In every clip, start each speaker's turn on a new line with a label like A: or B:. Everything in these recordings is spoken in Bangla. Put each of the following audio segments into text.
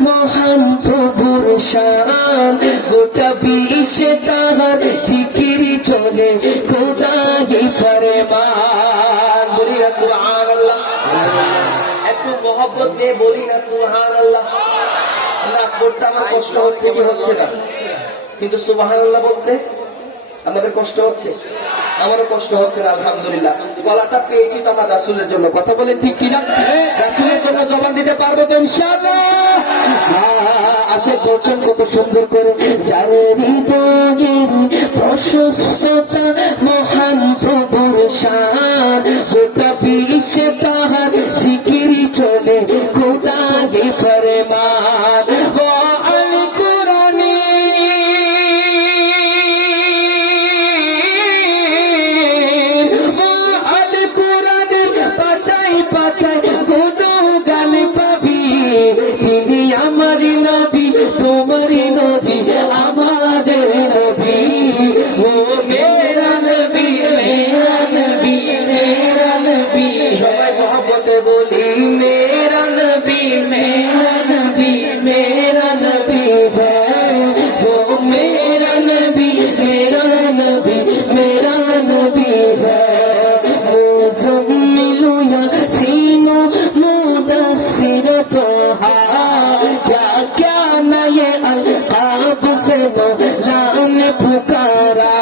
A: মহান প্রভুর গোটা বিশ্বে তাহার জিকিরি চলে বলি না বলি না করতে আমার কষ্ট হচ্ছে কি হচ্ছে না? কিন্তু সুবহানাল্লাহ বলতে আমাদের কষ্ট হচ্ছে। আমারও কষ্ট হচ্ছে না, আলহামদুলিল্লাহ। গলাটা পেয়েছি তো আমার রাসুলের জন্য। কথা বলেন ঠিক কিনা? রাসুলের জন্য জবান দিতে পারব তো আসে বলছেন, কত সুন্দর করে প্রশস্ততা মহান প্রভুর শান, গোটা বিশ্বে তাহার জিকিরি ये अलताब से मौला ने पुकारा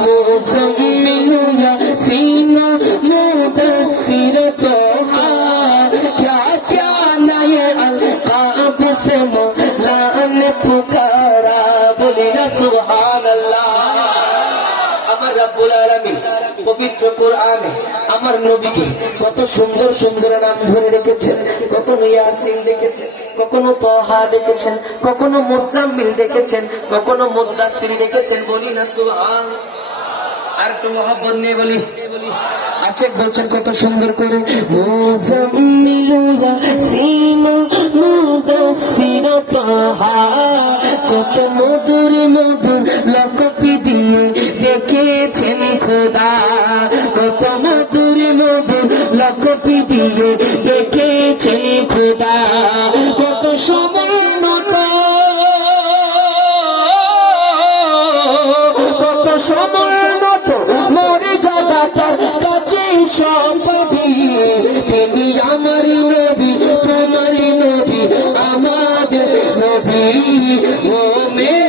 A: मोसम्मिल या सीना मुदस्सिर सोहा क्या क्या न ये अलताब से मौला ने पुकारा পবিত্র কোরআনে আমার নবীকে কত সুন্দর সুন্দর নাম ধরে রেখেছেন কখনো ইয়াসিন দেখেছেন, কখনো তহা দেখেছেন, কখনো মুজাম্মিল দেখেছেন, কখনো মুদ্দাসির দেখেছেন। বলি না সুবহান, আর একটু মহব্বত নিয়ে বলি। আশেক বলছেন, কত সুন্দর করে কত মধুর মধুর খোদা, কত মধুর মধুর লকপি দিয়ে দেখেছেন খোদা, কত সময় কত সময় মতো মরে জাগাটার কাছে সব তিনি আমার নবী, তোমার নবী, আমাদের নবী ও মেরা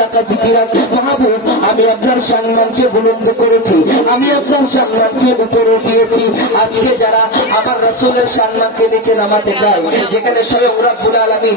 A: লাকা মাহবুব আমি আপনার সম্মানকে বুলন্দ করেছি। আমি আপনার সম্মানকে উপরে দিয়েছি আজকে যারা আমার রাসূলের সম্মানকে নিচে নামাতে চায় যেখানে স্বয়ং রব্বুল আলামিন